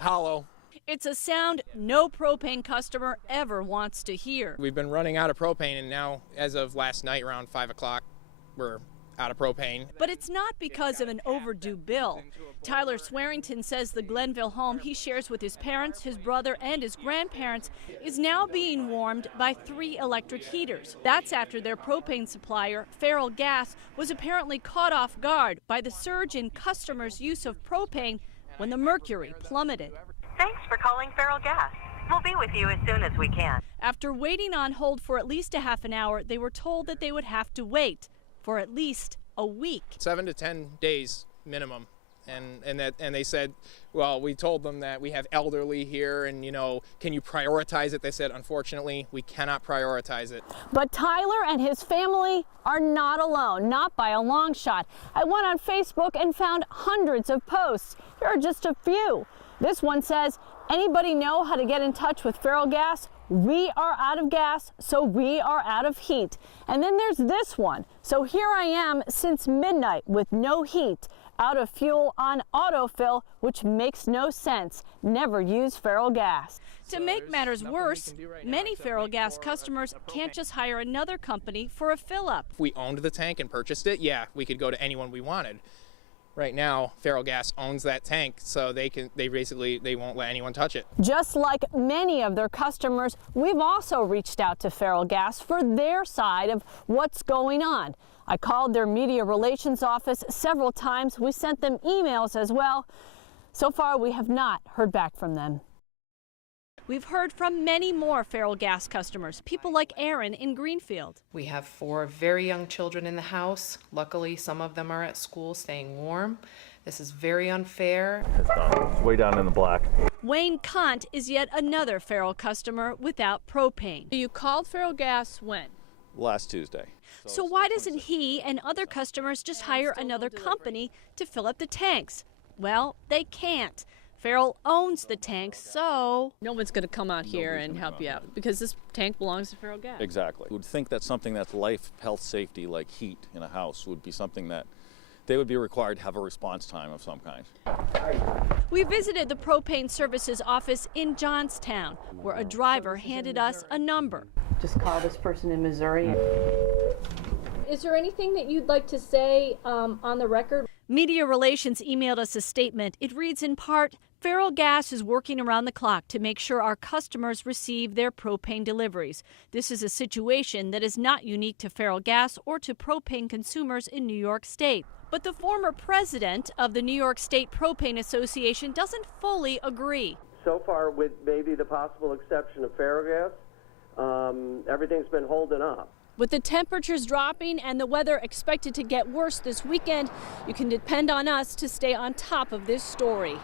hollow. It's a sound no propane customer ever wants to hear. We've been running out of propane, and now, as of last night, around 5 o'clock, we're out of propane. But it's not because of an overdue bill. Tyler Swearington says the Glenville home he shares with his parents, his brother, and his grandparents is now being warmed by 3 electric heaters. That's after their propane supplier, Feral Gas, was apparently caught off guard by the surge in customers' use of propane when the mercury plummeted. Thanks for calling Feral Gas. We'll be with you as soon as we can. After waiting on hold for at least a half an hour, they were told that they would have to wait for at least a week. 7 to 10 days minimum. And they said, well, we told them that we have elderly here and, can you prioritize it? They said, unfortunately, we cannot prioritize it. But Tyler and his family are not alone, not by a long shot. I went on Facebook and found hundreds of posts. Here are just a few. This one says, anybody know how to get in touch with Feral Gas? We are out of gas, so we are out of heat. And then there's this one. So here I am since midnight with no heat, out of fuel on autofill, which makes no sense. Never use Feral Gas. To make matters worse, many Feral Gas customers can't just hire another company for a fill-up. If we owned the tank and purchased it, yeah, we could go to anyone we wanted. Right now, Feral Gas owns that tank, so they won't let anyone touch it. Just like many of their customers, we've also reached out to Feral Gas for their side of what's going on. I called their media relations office several times. We sent them emails as well. So far, we have not heard back from them. We've heard from many more Feral Gas customers, people like Aaron in Greenfield. We have 4 very young children in the house. Luckily, some of them are at school staying warm. This is very unfair. It's done. It's way down in the black. Wayne Kant is yet another Feral customer without propane. You called Feral Gas when? Last Tuesday. So why doesn't he and other customers just hire another company to fill up the tanks? Well, they can't. Feral owns the tanks, so no one's going to come out here and help you out because this tank belongs to Feral Gas. Exactly. You would think that something that's life, health, safety, like heat in a house would be something that they would be required to have a response time of some kind. We visited the Propane Services office in Johnstown, where a driver handed us a number. Just call this person in Missouri. Is there anything that you'd like to say on the record? Media Relations emailed us a statement. It reads in part, Feral Gas is working around the clock to make sure our customers receive their propane deliveries. This is a situation that is not unique to Feral Gas or to propane consumers in New York State. But the former president of the New York State Propane Association doesn't fully agree. So far, with maybe the possible exception of Feral Gas, everything's been holding up. With the temperatures dropping and the weather expected to get worse this weekend, you can depend on us to stay on top of this story.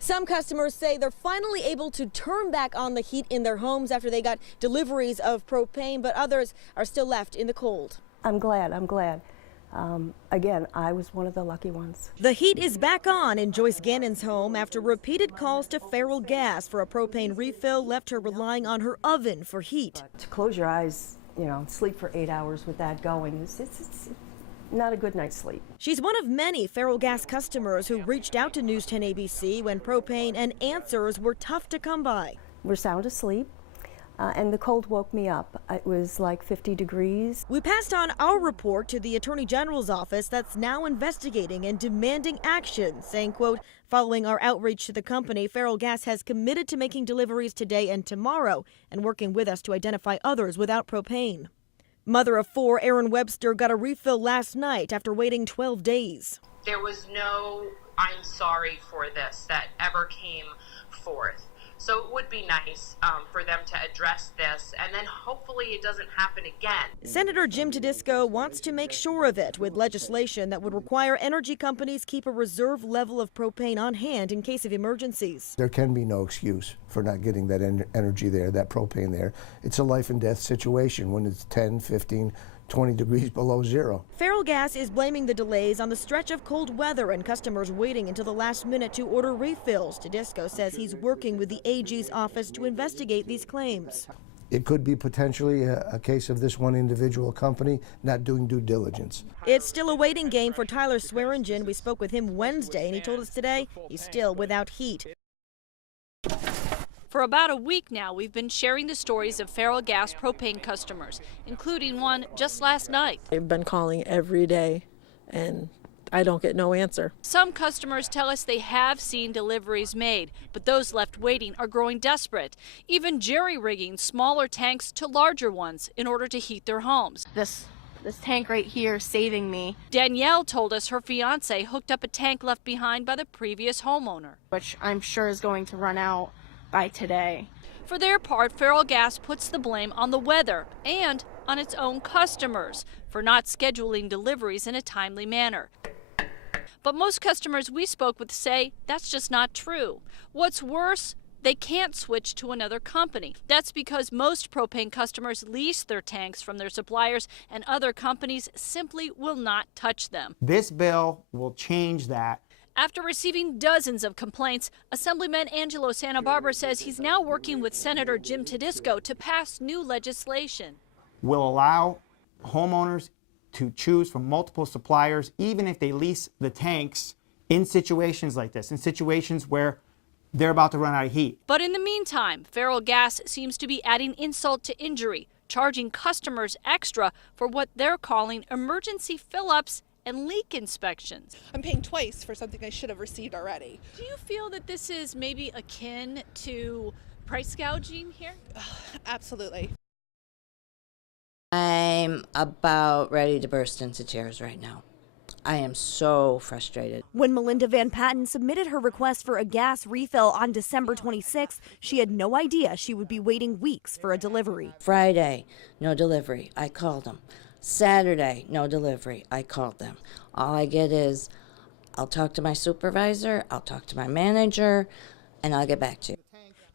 Some customers say they're finally able to turn back on the heat in their homes after they got deliveries of propane, but others are still left in the cold. I'm glad. Again, I was one of the lucky ones. The heat is back on in Joyce Gannon's home after repeated calls to Feral Gas for a propane refill left her relying on her oven for heat. To close your eyes, sleep for 8 hours with that going, it's not a good night's sleep. She's one of many Feral Gas customers who reached out to News 10 ABC when propane and answers were tough to come by. We're sound asleep. And the cold woke me up. It was like 50 degrees. We passed on our report to the Attorney General's office that's now investigating and demanding action, saying, quote, following our outreach to the company, Feral Gas has committed to making deliveries today and tomorrow and working with us to identify others without propane. Mother of 4, Erin Webster, got a refill last night after waiting 12 days. There was no I'm sorry for this that ever came forth. So it would be nice for them to address this, and then hopefully it doesn't happen again. Senator Jim Tedisco wants to make sure of it with legislation that would require energy companies keep a reserve level of propane on hand in case of emergencies. There can be no excuse for not getting that energy there, that propane there. It's a life and death situation when it's 10, 15, 20 degrees below zero. Feral Gas is blaming the delays on the stretch of cold weather and customers waiting until the last minute to order refills. Tedisco says he's working with the AG's office to investigate these claims. It could be potentially a case of this one individual company not doing due diligence. It's still a waiting game for Tyler Swearingen. We spoke with him Wednesday, and he told us today he's still without heat. For about a week now, we've been sharing the stories of Feral Gas propane customers, including one just last night. I've been calling every day, and I don't get no answer. Some customers tell us they have seen deliveries made, but those left waiting are growing desperate, even jerry-rigging smaller tanks to larger ones in order to heat their homes. This tank right here is saving me. Danielle told us her fiance hooked up a tank left behind by the previous homeowner, Which I'm sure is going to run out by today. For their part, Feral Gas puts the blame on the weather and on its own customers for not scheduling deliveries in a timely manner. But most customers we spoke with say that's just not true. What's worse, they can't switch to another company. That's because most propane customers lease their tanks from their suppliers, and other companies simply will not touch them. This bill will change that. After receiving dozens of complaints, Assemblyman Angelo Santa Barbara says he's now working with Senator Jim Tedisco to pass new legislation. Will allow homeowners to choose from multiple suppliers, even if they lease the tanks, in situations like this, in situations where they're about to run out of heat. But in the meantime, Feral Gas seems to be adding insult to injury, charging customers extra for what they're calling emergency fill-ups and leak inspections. I'm paying twice for something I should have received already. Do you feel that this is maybe akin to price gouging here? Absolutely. I'm about ready to burst into tears right now. I am so frustrated. When Melinda Van Patten submitted her request for a gas refill on December 26th, she had no idea she would be waiting weeks for a delivery. Friday, no delivery. I called them. Saturday, no delivery. I called them. All I get is, I'll talk to my supervisor, I'll talk to my manager, and I'll get back to you.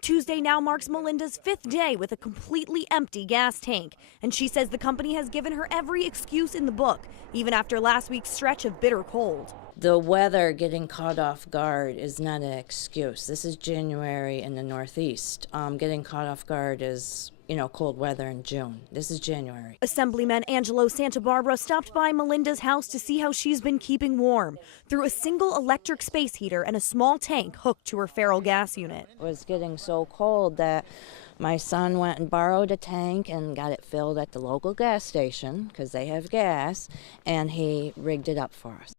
Tuesday now marks Melinda's 5th day with a completely empty gas tank, and she says the company has given her every excuse in the book, even after last week's stretch of bitter cold. The weather getting caught off guard is not an excuse. This is January in the Northeast. Getting caught off guard is, cold weather in June. This is January. Assemblyman Angelo Santa Barbara stopped by Melinda's house to see how she's been keeping warm through a single electric space heater and a small tank hooked to her Feral Gas unit. It was getting so cold that my son went and borrowed a tank and got it filled at the local gas station because they have gas, and he rigged it up for us.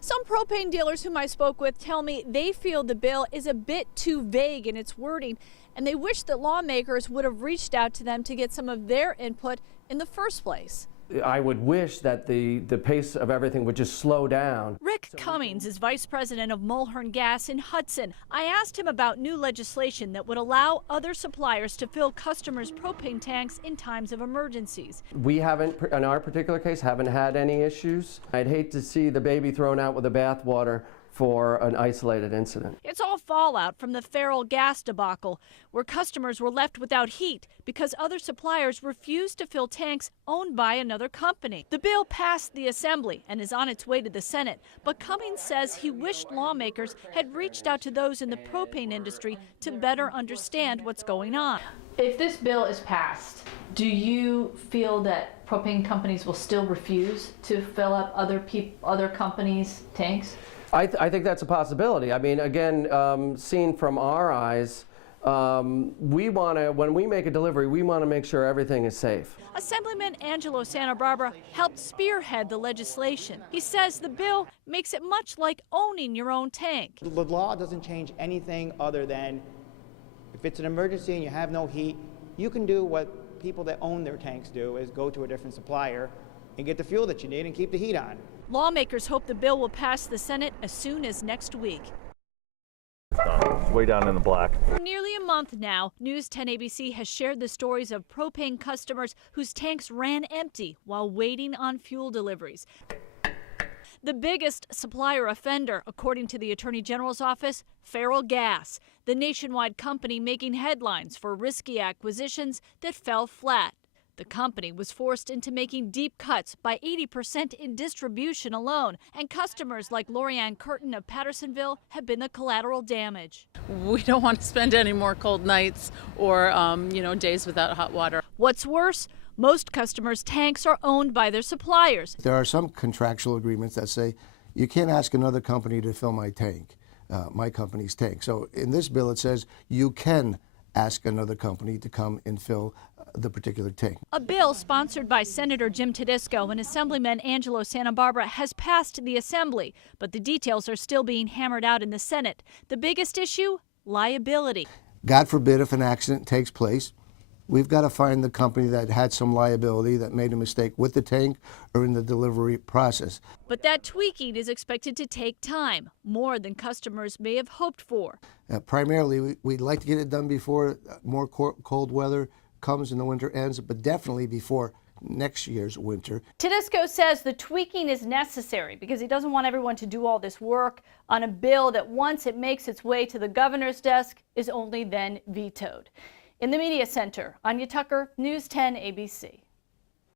Some propane dealers whom I spoke with tell me they feel the bill is a bit too vague in its wording, and they wish that lawmakers would have reached out to them to get some of their input in the first place. I would wish that the pace of everything would just slow down. Rick Cummings is vice president of Mulhern Gas in Hudson. I asked him about new legislation that would allow other suppliers to fill customers' propane tanks in times of emergencies. We haven't, in our particular case, haven't had any issues. I'd hate to see the baby thrown out with the bathwater for an isolated incident. It's all fallout from the Feral Gas debacle, where customers were left without heat because other suppliers refused to fill tanks owned by another company. The bill passed the Assembly and is on its way to the Senate, but Cummings says he wished lawmakers had reached out to those in the propane industry to better understand what's going on. If this bill is passed, do you feel that propane companies will still refuse to fill up other companies' tanks? I think that's a possibility. I mean, again, seen from our eyes, when we make a delivery, we want to make sure everything is safe. Assemblyman Angelo Santa Barbara helped spearhead the legislation. He says the bill makes it much like owning your own tank. The law doesn't change anything other than if it's an emergency and you have no heat, you can do what people that own their tanks do, is go to a different supplier and get the fuel that you need and keep the heat on. Lawmakers hope the bill will pass the Senate as soon as next week. It's way down in the black. For nearly a month now, News 10 ABC has shared the stories of propane customers whose tanks ran empty while waiting on fuel deliveries. The biggest supplier offender, according to the Attorney General's office, Feral Gas, the nationwide company making headlines for risky acquisitions that fell flat. The company was forced into making deep cuts by 80% in distribution alone, and customers like Lorianne Curtin of Pattersonville have been the collateral damage. We don't want to spend any more cold nights or, days without hot water. What's worse, most customers' tanks are owned by their suppliers. There are some contractual agreements that say you can't ask another company to fill my tank, my company's tank. So in this bill it says you can ask another company to come and fill the particular tank. A bill sponsored by Senator Jim Tedisco and Assemblyman Angelo Santa Barbara has passed the Assembly, but the details are still being hammered out in the Senate. The biggest issue? Liability. God forbid if an accident takes place, we've got to find the company that had some liability, that made a mistake with the tank or in the delivery process. But that tweaking is expected to take time, more than customers may have hoped for. Primarily, we'd like to get it done before more cold weather comes and the winter ends, but definitely before next year's winter. Tedisco says the tweaking is necessary because he doesn't want everyone to do all this work on a bill that once it makes its way to the governor's desk is only then vetoed. In the media center, Anya Tucker, News 10 ABC.